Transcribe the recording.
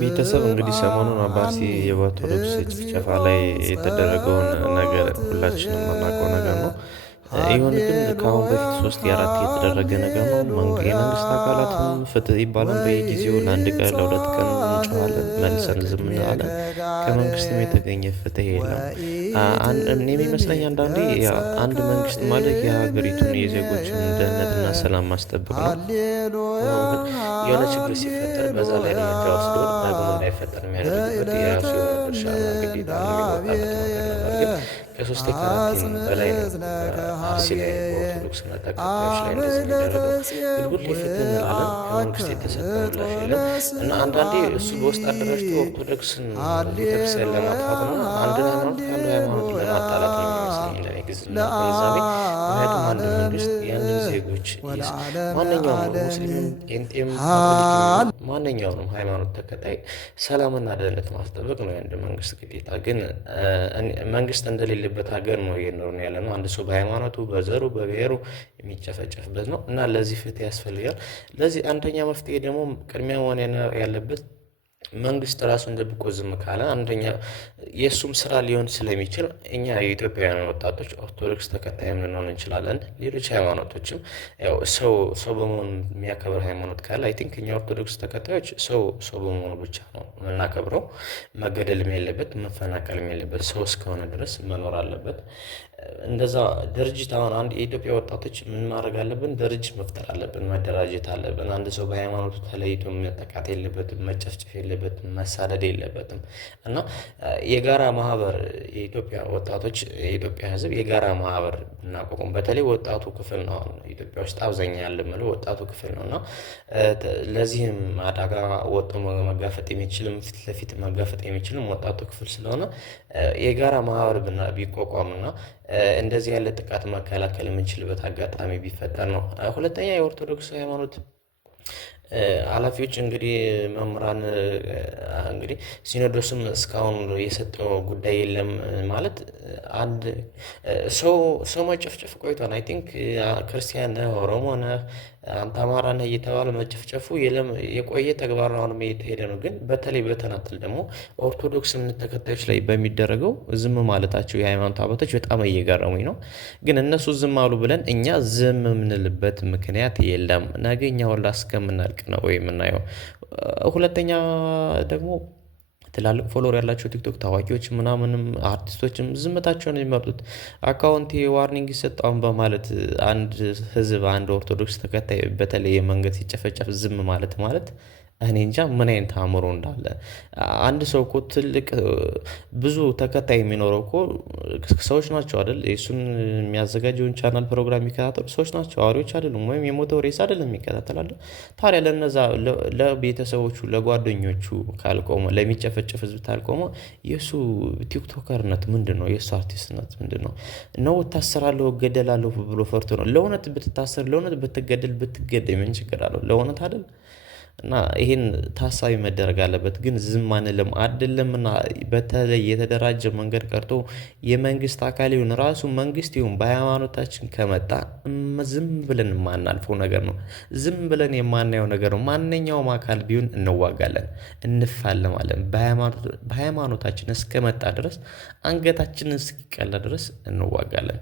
ቤተሰብ እንግዲህ ሰሞኑን አባሲ የኦርቶዶክስ ጭፍጨፋ ላይ የተደረገውን ነገር ሁላችንም የምናውቀው ነገር ነው። ይሁን ግን ከአሁን በፊት 3 4 የተደረገ ነገር ነው። የመንግስት አካላትም ፍትህ ይባላል በየጊዜው ለአንድ ቀን ለሁለት ቀን እንጮኻለን መልሰን ዝም እንላለን። ከመንግስትም የተገኘ ፍትህ የለም። እኔ የሚመስለኝ አንዳንዴ አንድ መንግስት ማለት የሀገሪቱን የዜጎችን ደህንነትና ሰላም ማስጠበቅ ነው። ሆኖም ግን የሆነ ችግር ሲፈጠር በዛ ላይ እርምጃ ወስዶ ዳግም እንዳይፈጠር የሚያደርግበት የራሱ የሆነ ድርሻ እና ግዴታ የሚወጣበት ነገር ነበር። ግን ከ3 4 በላይ ነው አርሲ ላይ በኦርቶዶክስ እምነት ተከታዮች ላይ እንደዚህ የሚደረገው። ግን ሁሌ ፍትህ እንላለን፣ ከመንግስት የተሰጠ ምላሽ የለም። እና አንዳንዴ እሱ በውስጥ አደራጅቶ ኦርቶዶክስን ቤተክርስቲያን ለማጥፋት እና አንድን ሃይማኖት ከአንዱ ሃይማኖት ለማጣላት ነው የሚመስለኝ እንደኔ ግንዛቤ። ምክንያቱም አንድ መንግስት ያንን ዜጎች ማንኛውም ሙስሊምም ጴንጤም ካቶሊክም ማንኛውንም ሃይማኖት ተከታይ ሰላምና ደህንነት ማስጠበቅ ነው የአንድ መንግስት ግዴታ። ግን መንግስት እንደሌለበት ሀገር ነው እየኖርን ያለነው። አንድ ሰው በሃይማኖቱ በዘሩ በብሔሩ የሚጨፈጨፍበት ነው እና ለዚህ ፍትህ ያስፈልጋል። ለዚህ አንደኛ መፍትሄ ደግሞ ቅድሚያ መሆን ያለበት መንግስት ራሱን ደብቆ ዝም ካለ አንደኛ የእሱም ስራ ሊሆን ስለሚችል እኛ የኢትዮጵያውያን ወጣቶች ኦርቶዶክስ ተከታይም ልንሆን እንችላለን። ሌሎች ሃይማኖቶችም ያው ሰው በመሆኑ የሚያከብር ሃይማኖት ካለ አይ ቲንክ እኛ ኦርቶዶክስ ተከታዮች ሰው በመሆኑ ብቻ ነው የምናከብረው። መገደልም የለበት መፈናቀልም የለበት። ሰው እስከሆነ ድረስ መኖር አለበት። እንደዛ ድርጅት አሁን አንድ የኢትዮጵያ ወጣቶች ምን ማድረግ አለብን? ድርጅት መፍጠር አለብን፣ መደራጀት አለብን። አንድ ሰው በሃይማኖቱ ተለይቶ መጠቃት የለበትም፣ መጨፍጨፍ የለበትም፣ መሳደድ የለበትም እና የጋራ ማህበር የኢትዮጵያ ወጣቶች የኢትዮጵያ ሕዝብ የጋራ ማህበር ብናቋቁም በተለይ ወጣቱ ክፍል ነው ኢትዮጵያ ውስጥ አብዛኛው ያለመለው ወጣቱ ክፍል ነው እና ለዚህም አደጋ ወጥቶ መጋፈጥ የሚችልም ፊት ለፊት መጋፈጥ የሚችልም ወጣቱ ክፍል ስለሆነ የጋራ ማህበር ቢቋቋምና እንደዚህ ያለ ጥቃት መከላከል የምንችልበት አጋጣሚ ቢፈጠር ነው። ሁለተኛ የኦርቶዶክስ ሃይማኖት ኃላፊዎች እንግዲህ መምህራን እንግዲህ ሲኖዶስም እስካሁን የሰጠው ጉዳይ የለም ማለት አንድ ሰው መጨፍጨፍ ቆይቷል። አይ ቲንክ ክርስቲያን ነህ ኦሮሞ ነህ አንተ አማራ ነህ እየተባለ መጨፍጨፉ የቆየ ተግባር ነው፣ አሁንም እየተሄደ ነው። ግን በተለይ በተናጥል ደግሞ ኦርቶዶክስ እምነት ተከታዮች ላይ በሚደረገው ዝም ማለታቸው የሃይማኖት አባቶች በጣም እየገረሙኝ ነው። ግን እነሱ ዝም አሉ ብለን እኛ ዝም የምንልበት ምክንያት የለም። ነገ እኛ ሁላ እስከምናልቅ ነው ወይ የምናየው። ሁለተኛ ደግሞ ትላልቅ ፎሎወር ያላቸው ቲክቶክ ታዋቂዎች ምናምንም አርቲስቶችም ዝምታቸውን የሚመርጡት አካውንት ዋርኒንግ ይሰጣውን በማለት አንድ ህዝብ አንድ ኦርቶዶክስ ተከታይ በተለይ የመንገድ ሲጨፈጨፍ ዝም ማለት እኔ እንጃ ምን አይነት አእምሮ እንዳለ። አንድ ሰው እኮ ትልቅ ብዙ ተከታይ የሚኖረው እኮ ሰዎች ናቸው አይደል? እሱን የሚያዘጋጀውን ቻናል ፕሮግራም የሚከታተሉ ሰዎች ናቸው፣ አዋሪዎች አይደሉም። ወይም የሞተው ሬሳ አይደለም የሚከታተላሉ። ታዲያ ለነዛ ለቤተሰቦቹ ለጓደኞቹ ካልቆመ ለሚጨፈጨፍ ህዝብ ካልቆመ የእሱ ቲክቶከርነት ምንድን ነው? የእሱ አርቲስትነት ምንድን ነው? እታሰራለሁ እገደላለሁ ብሎ ፈርቶ ነው? ለእውነት ብትታሰር ለእውነት ብትገደል ምን ችግር አለው? ለእውነት አይደል? እና ይሄን ታሳቢ መደረግ አለበት። ግን ዝም አንልም አይደለምና በተለይ የተደራጀ መንገድ ቀርቶ የመንግስት አካል ይሁን ራሱ መንግስት ይሁን በሃይማኖታችን ከመጣ ዝም ብለን የማናልፈው ነገር ነው። ዝም ብለን የማናየው ነገር ነው። ማንኛውም አካል ቢሆን እንዋጋለን፣ እንፋለማለን። በሃይማኖታችን እስከመጣ ድረስ አንገታችንን እስኪቀላ ድረስ እንዋጋለን።